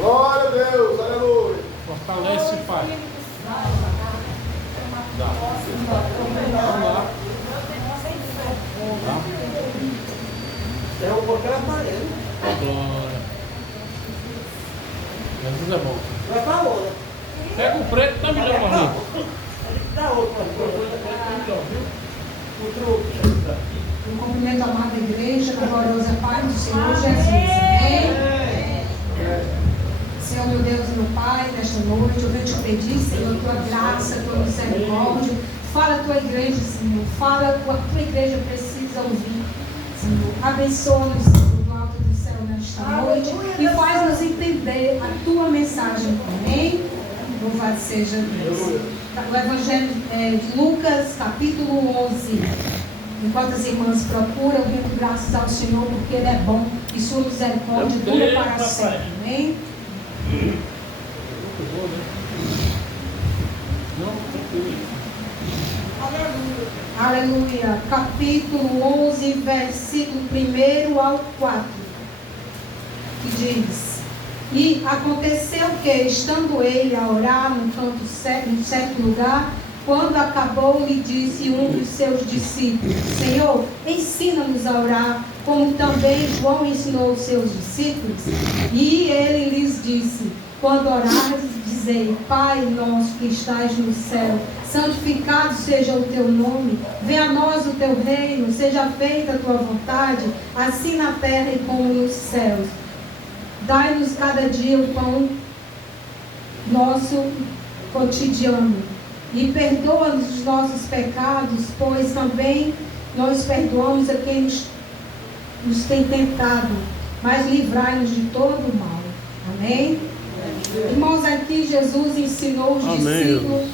Glória a Deus, aleluia. Fortalece, Pai. Dá. Vamos lá. Tá. Derrubou aquela parede. Glória. Jesus é bom. Vai pra outra. Pega o preto, tá melhor pra mim. Dá outra. O truque. Eu cumprimento a amada igreja, a gloriosa paz do Senhor Jesus. Amém? Senhor, meu Deus e meu Pai, nesta noite, eu venho te pedir, Senhor, tua graça, tua misericórdia. Fala a tua igreja, Senhor. Fala o que a tua igreja precisa ouvir, Senhor. Abençoa-nos, Senhor, do alto do céu nesta noite e faz-nos entender a tua mensagem. Amém? Louvado seja Deus. O Evangelho de Lucas, capítulo 11. Enquanto as irmãs procuram, eu rendo graças ao Senhor, porque Ele é bom e sua misericórdia dura para sempre. Amém? Aleluia. Capítulo 11, versículo 1 ao 4. Que diz: E aconteceu que, estando ele a orar num certo lugar, quando acabou, lhe disse um dos seus discípulos: Senhor, ensina-nos a orar, como também João ensinou os seus discípulos. E ele lhes disse: Quando orares, dizei: Pai nosso que estás no céu, santificado seja o teu nome, venha a nós o teu reino, seja feita a tua vontade, assim na terra e como nos céus. Dai-nos cada dia o pão nosso cotidiano. E perdoa-nos os nossos pecados, pois também nós perdoamos a quem nos tem tentado, mas livrai-nos de todo o mal. Amém? Irmãos, aqui Jesus ensinou os discípulos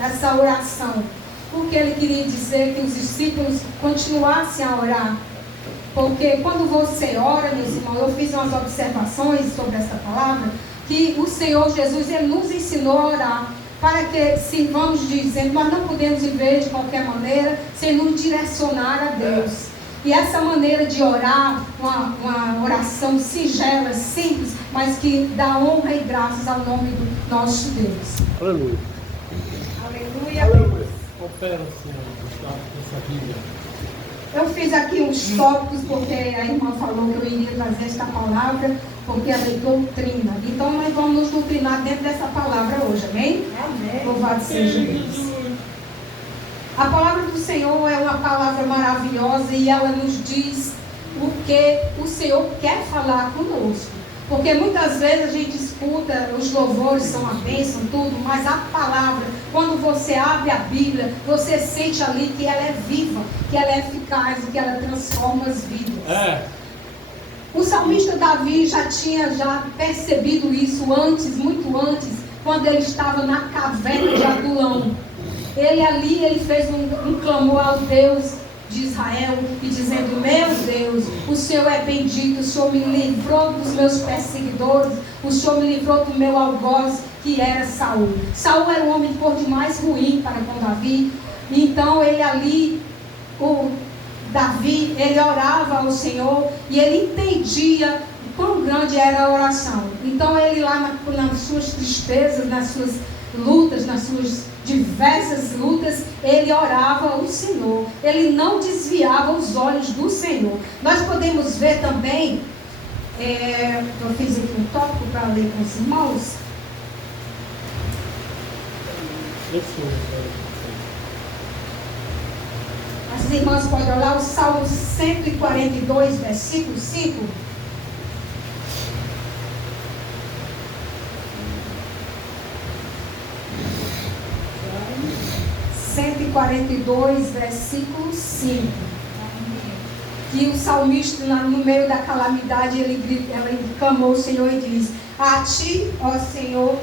essa oração, porque ele queria dizer que os discípulos continuassem a orar. Porque quando você ora, meus irmãos, eu fiz umas observações sobre essa palavra, que o Senhor Jesus, Ele nos ensinou a orar, para que sirvamos dizendo, nós não podemos viver de qualquer maneira, sem nos direcionar a Deus. E essa maneira de orar, uma oração singela, simples, mas que dá honra e graças ao nome do nosso Deus. Aleluia. Aleluia. Opera, Senhor, essa Bíblia. Eu fiz aqui uns tópicos, porque a irmã falou que eu iria trazer esta palavra, porque ela é doutrina. Então nós vamos nos doutrinar dentro dessa palavra hoje, amém? Amém. Louvado seja Deus. A palavra do Senhor é uma palavra maravilhosa e ela nos diz o que o Senhor quer falar conosco. Porque muitas vezes a gente escuta, os louvores são a bênção, tudo, mas a palavra, quando você abre a Bíblia, você sente ali que ela é viva, que ela é eficaz, que ela transforma as vidas. O salmista Davi já tinha percebido isso antes, muito antes, quando ele estava na caverna de Adulão. Ele fez um clamor ao Deus de Israel e dizendo: meu Deus, o Senhor é bendito, o Senhor me livrou dos meus perseguidores, o Senhor me livrou do meu algoz, que era Saul. Saul era um homem por demais ruim para com Davi. Então Davi, ele orava ao Senhor e ele entendia o quão grande era a oração. Então ele lá nas suas tristezas, nas suas lutas, nas suas diversas lutas, ele orava ao Senhor. Ele não desviava os olhos do Senhor. Nós podemos ver também, eu fiz aqui um tópico para ler com os irmãos. As irmãs podem olhar o Salmo 142, versículo 5. 142, versículo 5. Que o salmista, no meio da calamidade, ela clamou ao Senhor e diz: a ti, ó Senhor,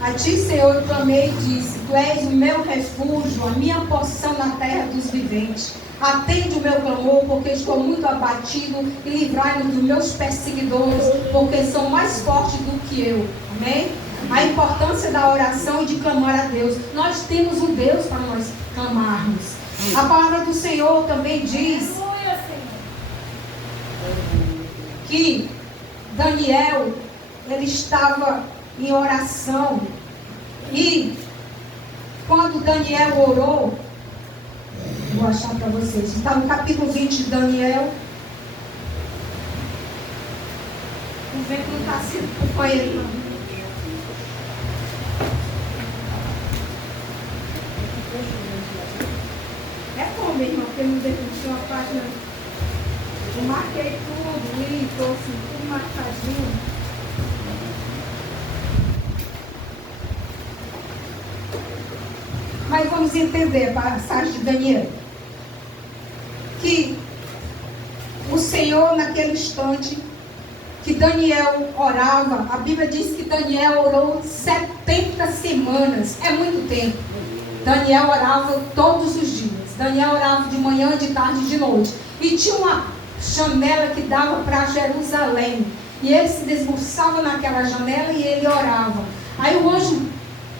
a ti, Senhor, eu clamei e disse: tu és o meu refúgio, a minha porção na terra dos viventes. Atende o meu clamor, porque estou muito abatido, e livrai-me dos meus perseguidores, porque são mais fortes do que eu. Amém? A importância da oração e de clamar a Deus. Nós temos um Deus para nós clamarmos. A palavra do Senhor também diz que Daniel, ele estava em oração. E quando Daniel orou, vou achar para vocês, está no capítulo 20 de Daniel. O vento não está sendo companheiro, não. É bom, minha irmã, porque não deixou uma página. Eu marquei tudo e estou assim, tudo marcadinho. Mas vamos entender a passagem de Daniel. Que o Senhor, naquele instante que Daniel orava, a Bíblia diz que Daniel orou 70 semanas. É muito tempo. Daniel orava todos os dias. Daniel orava de manhã, de tarde e de noite. E tinha uma janela que dava para Jerusalém. E ele se desbuçava naquela janela e ele orava. Aí o anjo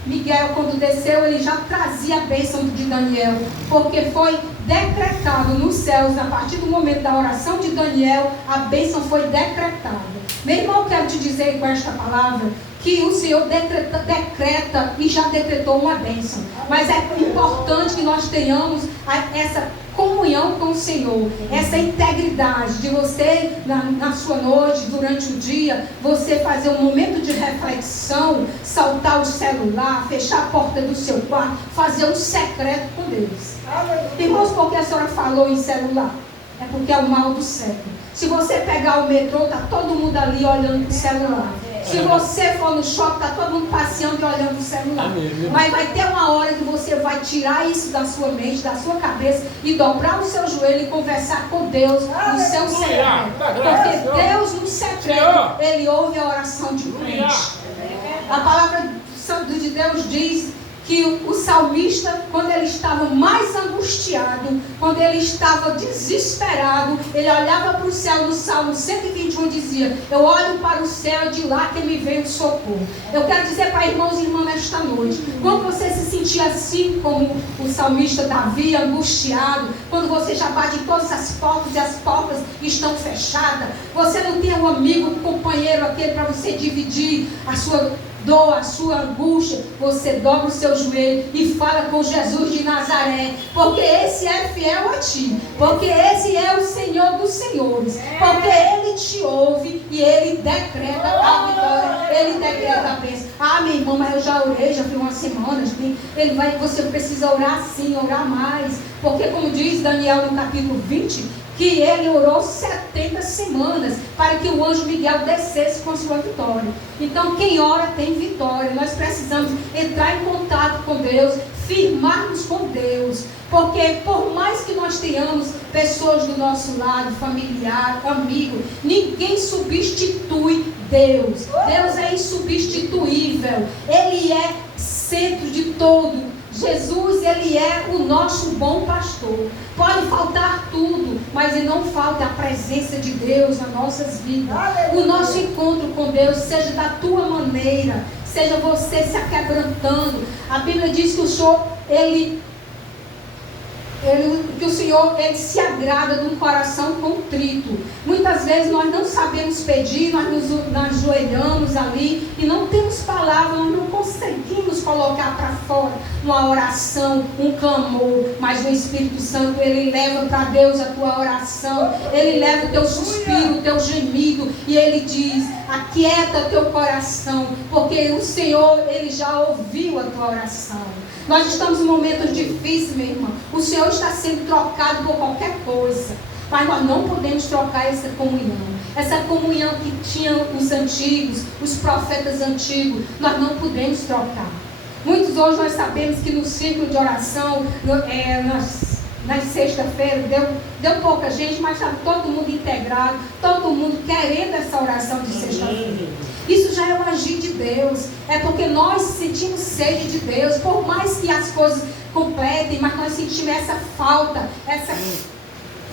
Miguel, quando desceu, ele já trazia a bênção de Daniel, porque foi decretado nos céus, a partir do momento da oração de Daniel, a bênção foi decretada. Meu irmão, eu quero te dizer com esta palavra, que o Senhor decreta e já decretou uma bênção. Mas é importante que nós tenhamos essa comunhão com o Senhor, essa integridade de você, na sua noite, durante o dia, você fazer um momento de reflexão, saltar o celular, fechar a porta do seu quarto, fazer um secreto com Deus. Irmãos, por que a senhora falou em celular? É porque é o mal do século. Se você pegar o metrô, está todo mundo ali olhando para o celular. Se você for no shopping, está todo mundo passeando e olhando o celular. Mas vai ter uma hora que você vai tirar isso da sua mente, da sua cabeça, e dobrar o seu joelho e conversar com Deus no seu secreto. Porque Deus, no secreto, Ele ouve a oração de crente. A palavra de Deus diz que o salmista, quando ele estava mais angustiado, quando ele estava desesperado, ele olhava para o céu, no Salmo 121 dizia: eu olho para o céu, de lá que me veio o socorro. Eu quero dizer para irmãos e irmãs nesta noite, quando você se sentir assim como o salmista Davi, angustiado, quando você já bate em todas as portas e as portas estão fechadas, você não tem um amigo, um companheiro, aquele para você dividir a sua dor, a sua angústia, você dobra o seu joelho e fala com Jesus de Nazaré, porque esse é fiel a ti, porque esse é o Senhor dos senhores, porque Ele te ouve e Ele decreta a vitória, Ele decreta a bênção. Ah, minha irmã, mas eu já orei, já fui uma semana, você precisa orar sim, orar mais, porque como diz Daniel no capítulo 20, que ele orou 70 semanas para que o anjo Miguel descesse com a sua vitória. Então, quem ora tem vitória. Nós precisamos entrar em contato com Deus, firmarmos com Deus, porque por mais que nós tenhamos pessoas do nosso lado, familiar, amigo, ninguém substitui Deus. Deus é insubstituível. Ele é centro de todo. Jesus, Ele é o nosso bom pastor. Pode faltar tudo, mas não falta a presença de Deus nas nossas vidas. O nosso encontro com Deus, seja da tua maneira, seja você se aquebrantando. A Bíblia diz que o Senhor, Ele se agrada de um coração contrito. Muitas vezes nós não sabemos pedir, nós nos ajoelhamos ali e não temos palavras, nós não conseguimos colocar para fora uma oração, um clamor, mas o Espírito Santo, Ele leva para Deus a tua oração, Ele leva o teu suspiro, o teu gemido, e Ele diz: aquieta teu coração, porque o Senhor, Ele já ouviu a tua oração. Nós estamos em momentos difíceis, meu irmão. O Senhor está sendo trocado por qualquer coisa. Mas nós não podemos trocar essa comunhão. Essa comunhão que tinham os antigos, os profetas antigos, nós não podemos trocar. Muitos hoje nós sabemos que no círculo de oração, na sexta-feira, deu pouca gente, mas está todo mundo integrado, todo mundo querendo essa oração de sexta-feira. Isso já é o agir de Deus. É porque nós sentimos sede de Deus. Por mais que as coisas completem, mas nós sentimos essa falta, essa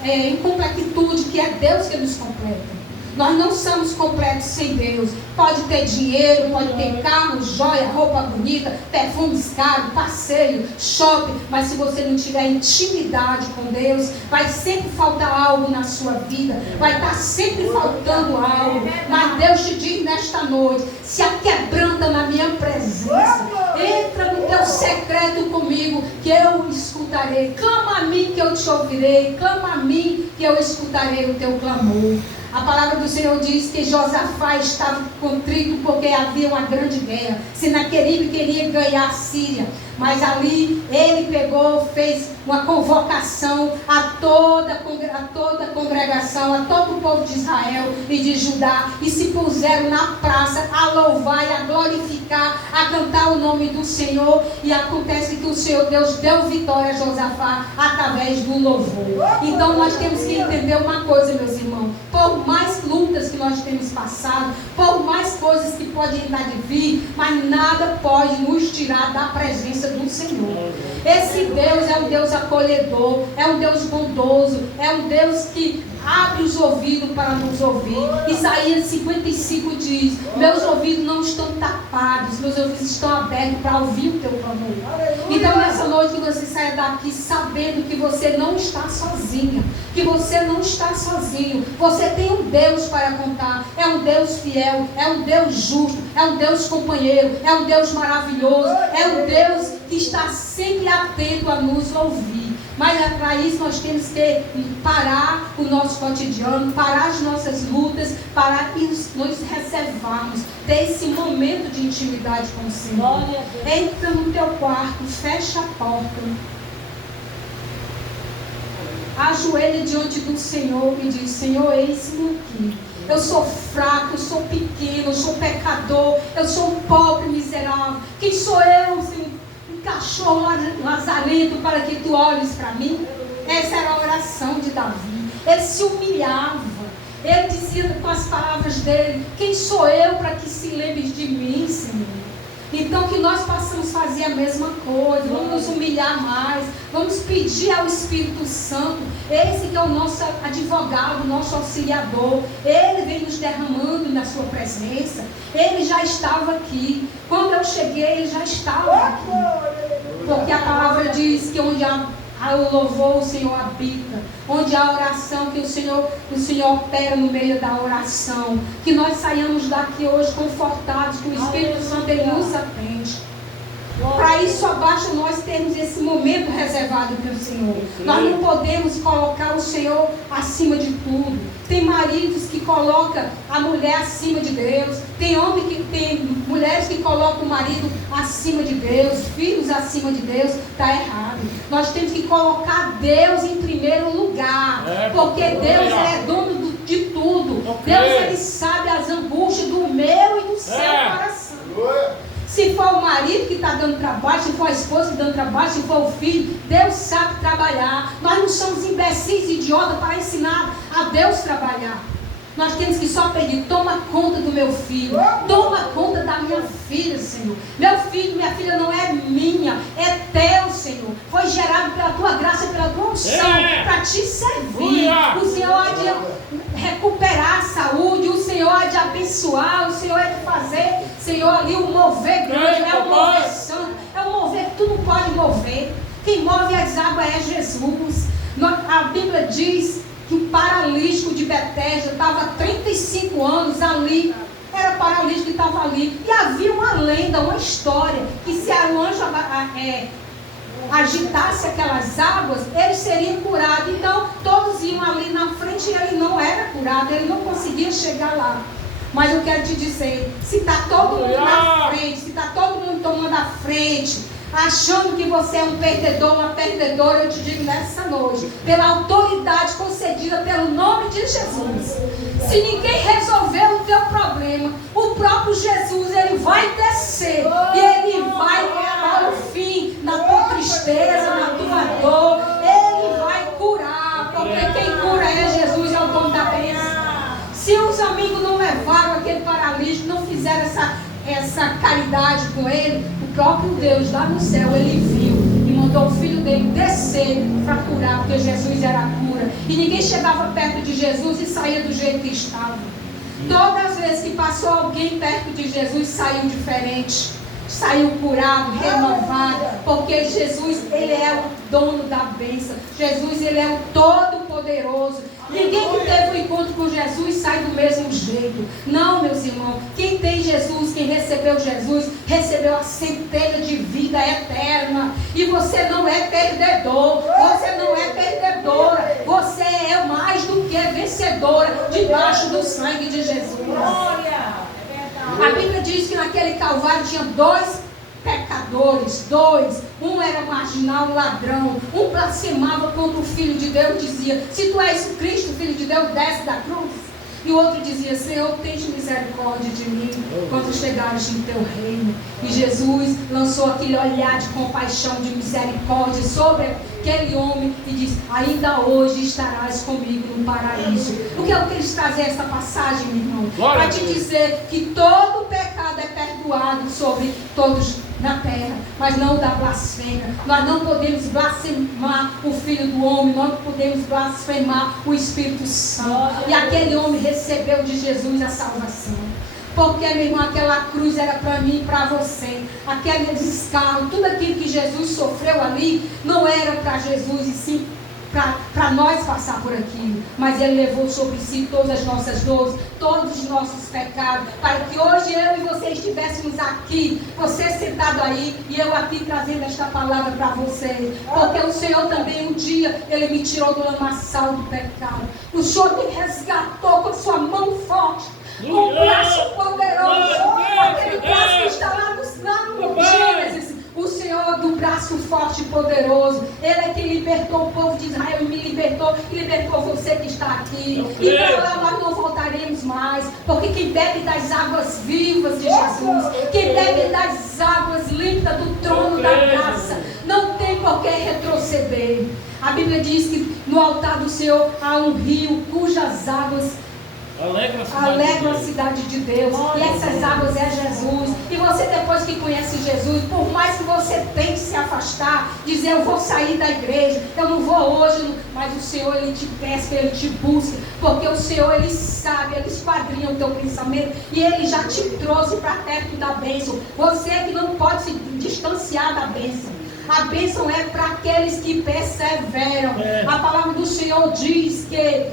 incompletitude, que é Deus que nos completa. Nós não somos completos sem Deus. Pode ter dinheiro, pode ter carro, joia, roupa bonita, perfumes caros, passeio, shopping, mas se você não tiver intimidade com Deus, vai sempre faltar algo na sua vida, vai estar sempre faltando algo. Mas Deus te diz nesta noite: se aquebranta na minha presença, entra no teu secreto comigo, que eu escutarei. Clama a mim que eu te ouvirei, clama a mim que eu escutarei o teu clamor. A palavra do Senhor diz que Josafá estava contrito porque havia uma grande guerra. Senaqueribe queria ganhar a Síria, mas ali ele pegou, fez uma convocação a toda a congregação, a todo o povo de Israel e de Judá, e se puseram na praça a louvar e a glorificar, a cantar o nome do Senhor. E acontece que o Senhor Deus deu vitória a Josafá através do louvor. Então nós temos que entender uma coisa, meus irmãos: por mais lutas que nós temos passado, por mais coisas que podem ainda vir, mas nada pode nos tirar da presença do Senhor. Esse Deus é um Deus acolhedor, é um Deus bondoso, é um Deus que abre os ouvidos para nos ouvir. Isaías 55 diz: meus ouvidos não estão tapados, meus ouvidos estão abertos para ouvir o teu clamor. Então nessa noite que você saia daqui sabendo que você não está sozinha, que você não está sozinho. Você tem um Deus para contar, é um Deus fiel, é um Deus justo, é um Deus companheiro, é um Deus maravilhoso, é um Deus que está sempre atento a nos ouvir. Mas para isso nós temos que parar o nosso cotidiano, parar as nossas lutas, parar e nos reservarmos, ter esse momento de intimidade com o Senhor. Entra no teu quarto, fecha a porta, ajoelha diante do Senhor e diz: Senhor, eis-me aqui. Eu sou fraco, eu sou pequeno, eu sou pecador, eu sou um pobre miserável. Quem sou eu, Senhor? Cachorro lazarento para que tu olhes para mim? Essa era a oração de Davi. Ele se humilhava, ele dizia com as palavras dele: quem sou eu para que se lembres de mim, Senhor? Então que nós possamos fazer a mesma coisa, vamos nos humilhar mais, vamos pedir ao Espírito Santo, esse que é o nosso advogado, nosso auxiliador. Ele vem nos derramando na sua presença. Ele já estava aqui, quando eu cheguei ele já estava aqui, porque a palavra diz que onde há o louvor o Senhor habita, onde há oração, que o Senhor opera no meio da oração, que nós saiamos daqui hoje confortados, que o Espírito Santo ele nos atende. Para isso só basta nós termos esse momento reservado pelo Senhor. Nós não podemos colocar o Senhor acima de tudo. Tem maridos que colocam a mulher acima de Deus, tem mulheres que colocam o marido acima de Deus, filhos acima de Deus. Está errado. Nós temos que colocar Deus em primeiro lugar, porque Deus é dono de tudo. Deus ele sabe as angústias do meu e do seu coração. Se for o marido que está dando trabalho, se for a esposa dando trabalho, se for o filho, Deus sabe trabalhar. Nós não somos imbecis e idiotas para ensinar a Deus trabalhar. Nós temos que só pedir: toma conta do meu filho, toma conta da minha filha, Senhor. Meu filho, minha filha não é minha, é teu, Senhor. Foi gerado pela tua graça, pela tua unção, para te servir. O Senhor há de recuperar a saúde, o Senhor há de abençoar, o Senhor há de fazer, Senhor, ali um mover grande, é um mover santo, é um mover que tu não pode mover. Quem move as águas é Jesus. A Bíblia diz que o paralítico de Betesda estava há 35 anos ali. Era paralítico que estava ali. E havia uma lenda, uma história, que se o anjo agitasse aquelas águas, ele seria curado. Então todos iam ali na frente e ele não era curado, ele não conseguia chegar lá. Mas eu quero te dizer, se está todo mundo na frente, se está todo mundo tomando a frente, achando que você é um perdedor, uma perdedora, eu te digo nessa noite, pela autoridade concedida pelo nome de Jesus, se ninguém resolver o teu problema, o próprio Jesus, ele vai descer e ele vai dar o fim na tua tristeza, na tua dor. Ele vai curar, porque quem cura é Jesus, é o dono da bênção. Se os amigos não levaram aquele paralítico, não fizeram essa caridade com ele, o próprio Deus lá no céu, ele viu e mandou o filho dele descer para curar, porque Jesus era a cura. E ninguém chegava perto de Jesus e saía do jeito que estava. vezes que passou alguém perto de Jesus, saiu diferente, saiu curado, renovado, porque Jesus, Ele é o dono da bênção. Jesus, Ele é o Todo-Poderoso. Ninguém que teve um encontro com Jesus sai do mesmo jeito. Não, meus irmãos. Quem tem Jesus, quem recebeu Jesus, recebeu a centelha de vida eterna. E você não é perdedor. Você não é perdedora. Você é mais do que vencedora debaixo do sangue de Jesus. A Bíblia diz que naquele Calvário tinha 2 pecadores, 2. Um era marginal, ladrão. Um blasfemava contra o Filho de Deus, dizia: se tu és o Cristo, Filho de Deus, desce da cruz. E o outro dizia: Senhor, tens misericórdia de mim quando chegares em teu reino. E Jesus lançou aquele olhar de compaixão, de misericórdia sobre aquele homem e disse: ainda hoje estarás comigo no paraíso. O que eu quis trazer essa passagem, meu irmão? Para te dizer que todo pecado é perdoado sobre todos na terra, mas não da blasfêmia. Nós não podemos blasfemar o Filho do Homem, nós não podemos blasfemar o Espírito Santo. E aquele homem recebeu de Jesus a salvação. Porque, meu irmão, aquela cruz era para mim e para você. Aquele descargo, tudo aquilo que Jesus sofreu ali, não era para Jesus, e sim para nós passar por aquilo. Mas Ele levou sobre si todas as nossas dores, todos os nossos pecados, para que hoje eu e você estivéssemos aqui, você sentado aí e eu aqui trazendo esta palavra para você. Porque o Senhor também um dia, Ele me tirou do lamaçal do pecado. O Senhor me resgatou com a sua mão forte, com o braço poderoso, aquele braço que está lá no Gênesis. O Senhor do braço forte e poderoso, Ele é que libertou o povo de Israel, me libertou e libertou você que está aqui. E para lá nós não voltaremos mais, porque quem bebe das águas vivas de Jesus, quem bebe das águas limpas do trono da graça, não tem por que retroceder. A Bíblia diz que no altar do Senhor há um rio cujas águas alegra a cidade de Deus. E essas águas é Jesus. E você, depois que conhece Jesus, por mais que você tente se afastar, dizer: eu vou sair da igreja, eu não vou hoje, mas o Senhor, Ele te pesca, Ele te busca, porque o Senhor, Ele sabe, Ele esquadrinha o teu pensamento e Ele já te trouxe para perto da bênção. Você que não pode se distanciar da bênção. A bênção é para aqueles que perseveram. A palavra do Senhor diz que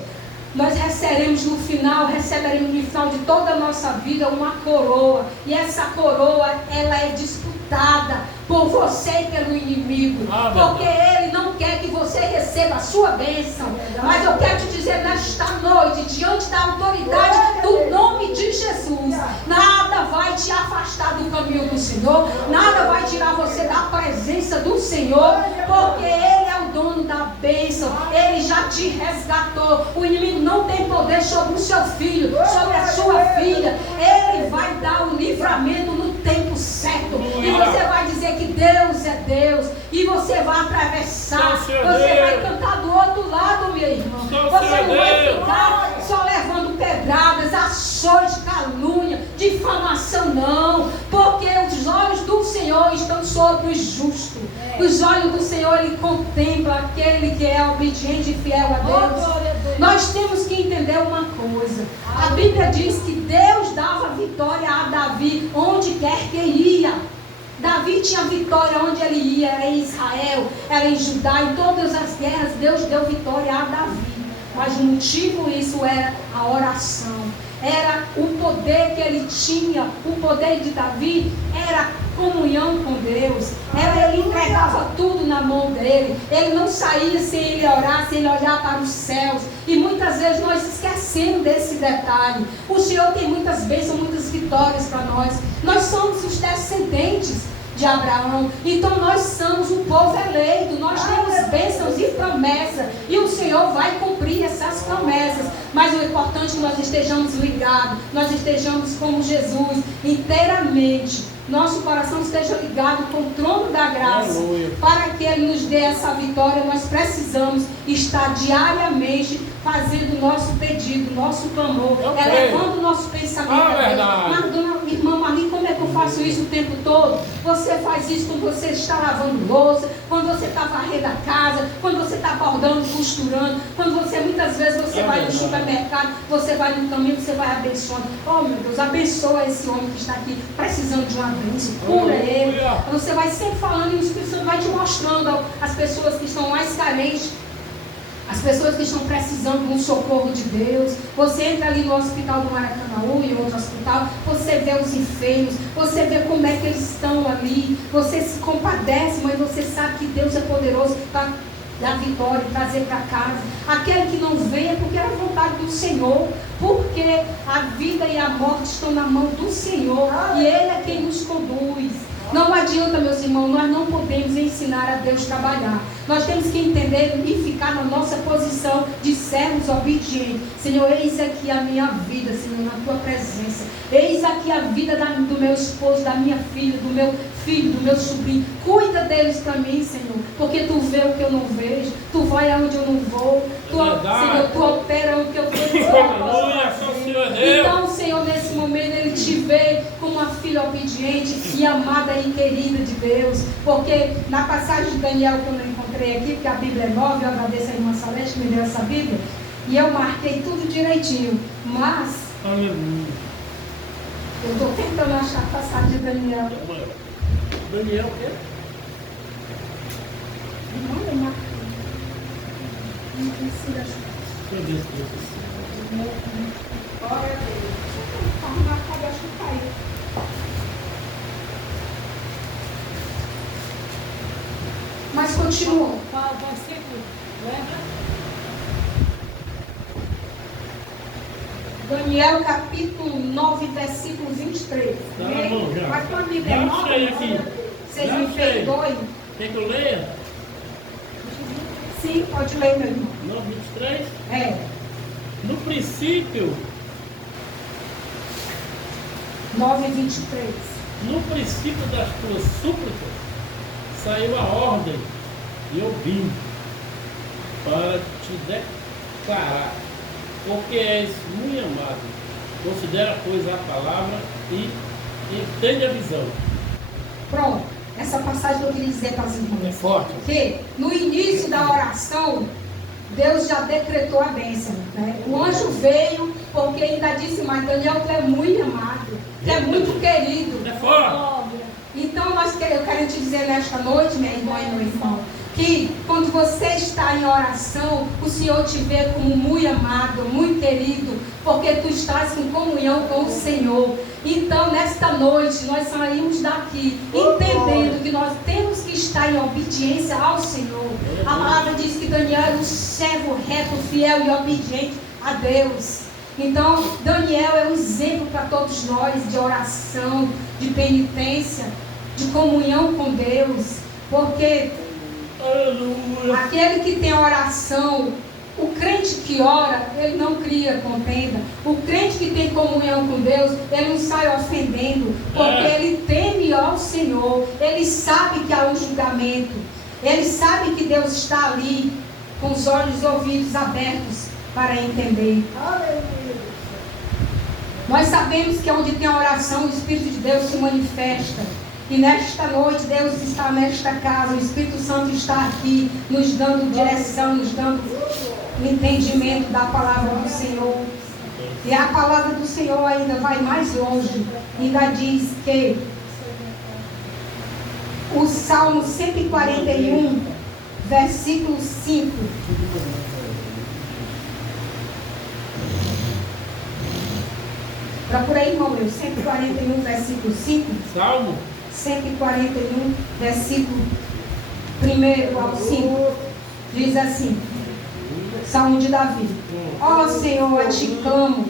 nós receberemos no final de toda a nossa vida uma coroa. E essa coroa, ela é disputada por você e pelo inimigo. Porque ele não quer que você receba a sua bênção. Mas eu quero te dizer nesta noite, diante da autoridade do nome de Jesus, nada vai te afastar do caminho do Senhor. Nada vai tirar você da presença do Senhor. Porque Ele é o dono da bênção. Ele já te resgatou. O inimigo não tem poder sobre o seu filho, sobre a sua filha. Ele vai dar o livramento no tempo certo. E você vai dizer que Deus é Deus. E você vai atravessar. Você vai cantar do outro lado, meu irmão. Você não vai ficar só levando pedradas, ações, calúnia, difamação, não. Porque os olhos do Senhor estão sobre os justos. Os olhos do Senhor, Ele contempla aquele que é obediente e fiel a Deus. Nós temos que entender uma coisa. A Bíblia diz que Deus dava vitória a Davi onde quer que ia. Davi tinha vitória onde ele ia, era em Israel, era em Judá, em todas as guerras Deus deu vitória a Davi. Mas o motivo disso era a oração. Era o poder que ele tinha. O poder de Davi era comunhão com Deus. Ele entregava tudo na mão dele. Ele não saía sem ele orar, sem ele olhar para os céus. E muitas vezes nós esquecemos desse detalhe. O Senhor tem muitas bênçãos, muitas vitórias para nós. Nós somos os descendentes de Abraão. Então nós somos o povo eleito. Nós temos bênçãos e promessas. E o Senhor vai cumprir essas promessas. Mas o importante é que nós estejamos ligados. Nós estejamos como Jesus, inteiramente. Nosso coração esteja ligado com o trono da graça. Aleluia. Para que Ele nos dê essa vitória, nós precisamos estar diariamente fazendo o nosso pedido, nosso clamor, elevando o nosso pensamento. Verdade. Mas, dona irmã Marli, como é que eu faço isso o tempo todo. Você faz isso quando você está lavando louça, quando você está varrendo a casa, quando você está bordando, costurando, quando você, muitas vezes, você vai no supermercado, você vai no caminho, você vai abençoando. Oh, meu Deus, abençoa esse homem que está aqui precisando de uma bênção, cura ele. Você vai sempre falando e o Espírito Santo vai te mostrando as pessoas que estão mais carentes, as pessoas que estão precisando de um socorro de Deus. Você entra ali no hospital do Maracanãú e outro hospital, você vê os enfermos, você vê como é que eles estão ali, você se compadece, mas você sabe que Deus é poderoso para dar vitória, trazer para casa. Aquele que não vem é porque era a vontade do Senhor, porque a vida e a morte estão na mão do Senhor e Ele é quem nos conduz. Não adianta, meus irmãos, nós não podemos ensinar a Deus a trabalhar. Nós temos que entender e ficar na nossa posição de servos obedientes. Senhor, eis aqui a minha vida, Senhor, na tua presença. Eis aqui a vida do meu esposo, da minha filha, do meu filho, do meu sobrinho. Cuida deles para mim, Senhor, porque tu vê o que eu não vejo, tu vai aonde eu não vou, Senhor, tu opera o que eu vejo. Então, Senhor, nesse momento Ele te vê como uma filha obediente e amada e querida de Deus, porque na passagem de Daniel que eu não encontrei aqui, porque a Bíblia é nova, eu agradeço a irmã Salete que me deu essa Bíblia, e eu marquei tudo direitinho, mas eu estou tentando achar a passagem de Daniel. Daniel o quê? Não, eu marquei. Não consigo achar. Meu Deus do céu. Glória a Deus. Acho que caiu. Mas continua. Qual versículo? Lembra? Daniel capítulo 9, versículo 23. Tá bom, já. Mas quando me der Já nove, sei aqui. vocês Já me sei. perdoem. Quer que eu leia? Sim, pode ler, meu irmão. 9:23? É. No princípio, 9:23. no princípio das tuas súplicas, saiu a ordem e eu vim para te declarar, porque és muito amado. Considera, pois, a palavra e entende a visão. Pronto. Essa passagem que eu queria dizer para as É irmãs. forte. Que no início da oração, Deus já decretou a bênção, né? O anjo veio porque ainda disse, mas Daniel, tu é muito amado, tu é muito querido. É forte. Glória. Então eu quero te dizer nesta noite, minha irmã e meu irmão, que quando você está em oração, o Senhor te vê como muito amado, muito querido, porque tu estás em comunhão com o Senhor. Então, nesta noite, nós saímos daqui entendendo que nós temos que estar em obediência ao Senhor. A palavra diz que Daniel era um servo reto, fiel e obediente a Deus. Então, Daniel é um exemplo para todos nós de oração, de penitência, de comunhão com Deus, porque Aleluia. aquele que tem oração, o crente que ora, ele não cria contenda. O crente que tem comunhão com Deus, ele não sai ofendendo, porque ele teme ao Senhor. Ele sabe que há um julgamento. Ele sabe que Deus está ali, com os olhos e ouvidos abertos para entender. Aleluia. Nós sabemos que onde tem oração, o Espírito de Deus se manifesta. E nesta noite, Deus está nesta casa, o Espírito Santo está aqui, nos dando direção, nos dando o entendimento da palavra do Senhor. E a palavra do Senhor ainda vai mais longe, ainda diz que o Salmo 141, versículo 5. Procura aí, irmão meu, 141, versículo 5. Salmo? 141, versículo 1 ao 5, diz assim, Salmo de Davi: ó Senhor, a ti clamo,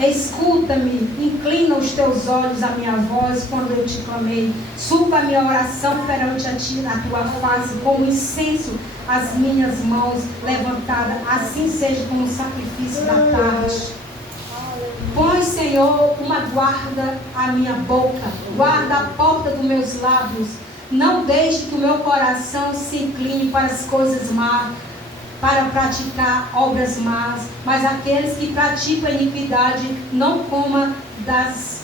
escuta-me, inclina os teus olhos à minha voz quando eu te clamei, suba a minha oração perante a ti na tua face, como incenso as minhas mãos levantadas, assim seja como o sacrifício da tarde. Põe, Senhor, uma guarda à minha boca, guarda a porta dos meus lábios. Não deixe que o meu coração se incline para as coisas más, para praticar obras más. Mas aqueles que praticam a iniquidade não coma das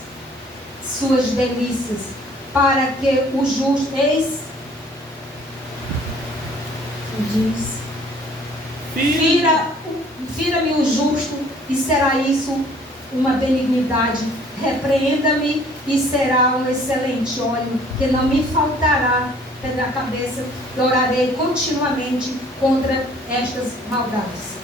suas delícias, para que o justo, diz, fira-me o justo, e será isso uma benignidade. Repreenda-me, e será um excelente óleo, que não me faltará na cabeça, e orarei continuamente contra estas maldades.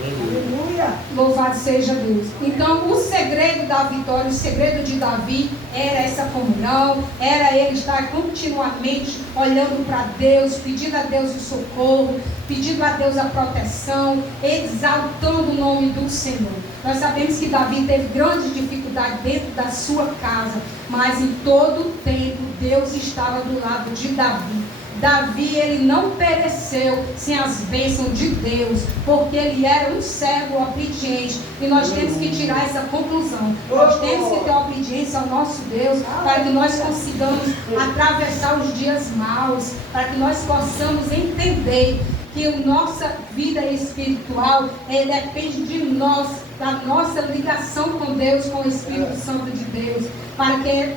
Aleluia. Louvado seja Deus. Então, o segredo da vitória, o segredo de Davi era essa comunhão, era ele estar continuamente olhando para Deus, pedindo a Deus o socorro, pedindo a Deus a proteção, exaltando o nome do Senhor. Nós sabemos que Davi teve grande dificuldade dentro da sua casa, mas em todo o tempo Deus estava do lado de Davi. Davi, ele não pereceu sem as bênçãos de Deus, porque ele era um servo obediente, e nós temos que tirar essa conclusão. Nós temos que ter obediência ao nosso Deus, para que nós consigamos atravessar os dias maus, para que nós possamos entender que a nossa vida espiritual depende de nós, da nossa ligação com Deus, com o Espírito Santo de Deus, para que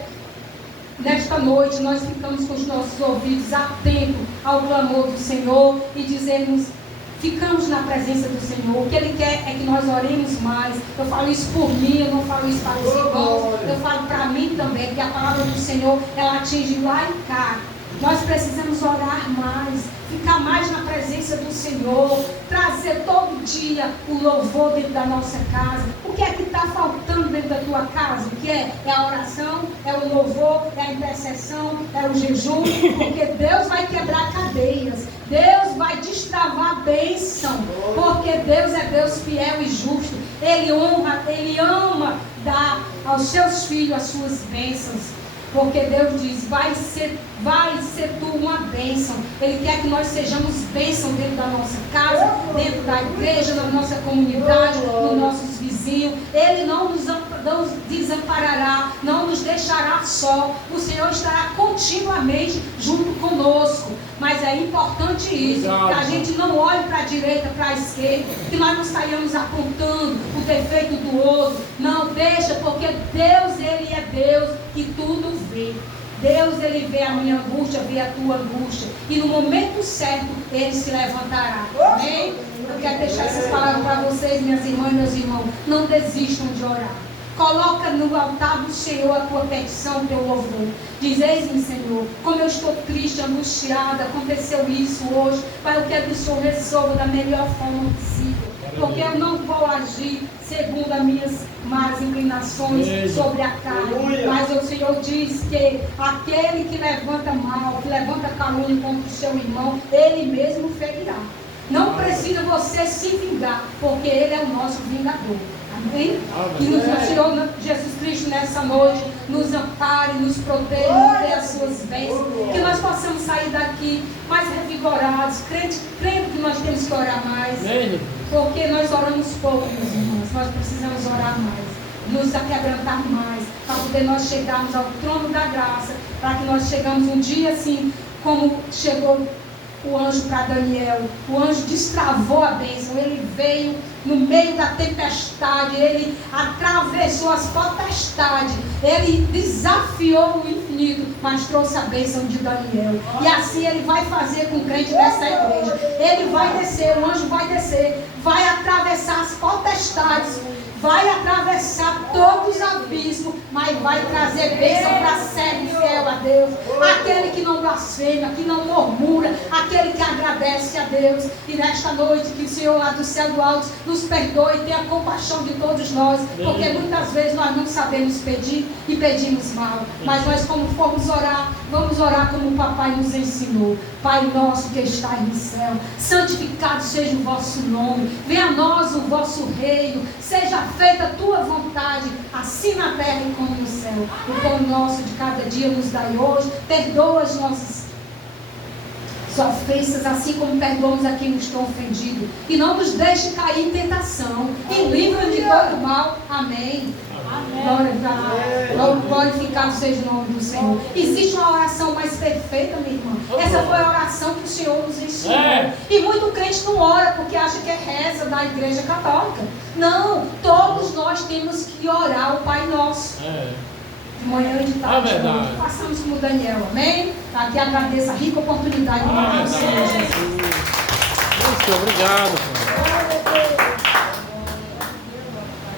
nesta noite nós ficamos com os nossos ouvidos atentos ao clamor do Senhor e dizemos, ficamos na presença do Senhor. O que Ele quer é que nós oremos mais. Eu falo isso por mim, eu não falo isso para os irmãos, eu falo para mim também, porque a palavra do Senhor, ela atinge lá e cá. Nós precisamos orar mais, ficar mais na presença do Senhor, trazer todo dia o louvor dentro da nossa casa. O que é que está faltando dentro da tua casa? O que é? É a oração, é o louvor, é a intercessão, é o jejum, porque Deus vai quebrar cadeias, Deus vai destravar a bênção, porque Deus é Deus fiel e justo. Ele honra, Ele ama dar aos seus filhos as suas bênçãos. Porque Deus diz, vai ser tu uma bênção. Ele quer que nós sejamos bênção dentro da nossa casa, dentro da igreja, na nossa comunidade, nos nossos vizinhos. Ele não nos desamparará, não nos deixará só. O Senhor estará continuamente junto conosco. Mas é importante isso, que a gente não olhe para a direita, para a esquerda, que nós não saiamos apontando o defeito do outro. Não, deixa, porque Deus, Ele é Deus que tudo vê. Deus, Ele vê a minha angústia, vê a tua angústia. E no momento certo, Ele se levantará. Amém? Eu quero deixar essas palavras para vocês, minhas irmãs e meus irmãos. Não desistam de orar. Coloca no altar do Senhor a tua petição, o teu louvor. Diz, eis-me, Senhor, como eu estou triste, angustiada, aconteceu isso hoje. Pai, eu quero que o Senhor resolva da melhor forma possível. Porque eu não vou agir segundo as minhas más inclinações sobre a carne. Mas o Senhor diz que aquele que levanta mal, que levanta calúnia contra o seu irmão, ele mesmo ferirá. Não precisa você se vingar, porque Ele é o nosso vingador. Amém? Que o Senhor Jesus Cristo nessa noite nos ampare, nos proteja, nos dê as suas bênçãos. Que nós possamos sair daqui mais revigorados, crendo que nós temos que orar mais. Porque nós oramos pouco, meus irmãos. Nós precisamos orar mais, nos aquebrantar mais, para poder nós chegarmos ao trono da graça, para que nós chegamos um dia assim, como chegou o anjo para Daniel. O anjo destravou a bênção, ele veio no meio da tempestade, ele atravessou as potestades, ele desafiou o infinito, mas trouxe a bênção de Daniel. E assim ele vai fazer com o crente dessa igreja. Ele vai descer, o anjo vai descer, vai atravessar as potestades, vai atravessar todos os abismos, mas vai trazer bênção para servo fiel a Deus, aquele que não blasfema, que não murmura, aquele que agradece a Deus. E nesta noite, que o Senhor lá do céu do alto nos perdoe e tenha compaixão de todos nós, porque muitas vezes nós não sabemos pedir e pedimos mal, mas nós, como formos orar, vamos orar como o papai nos ensinou. Pai nosso que estais no céu, santificado seja o vosso nome, venha a nós o vosso reino, seja feita a tua vontade, assim na terra como no céu. O pão nosso de cada dia nos dai hoje, perdoa as nossas ofensas, assim como perdoamos a quem nos tem ofendido, e não nos deixe cair em tentação, e livra-nos de todo mal. Amém. Glorificado seja o nome do Senhor. Existe uma oração mais perfeita, minha irmã. Essa foi a oração que o Senhor nos ensinou. E muito crente não ora porque acha que é reza da igreja católica. Não, todos nós temos que orar o Pai Nosso. de manhã e de tarde. É verdade. Façamos como Daniel, amém? Aqui agradeço a rica oportunidade de É nós. verdade. Muito obrigado.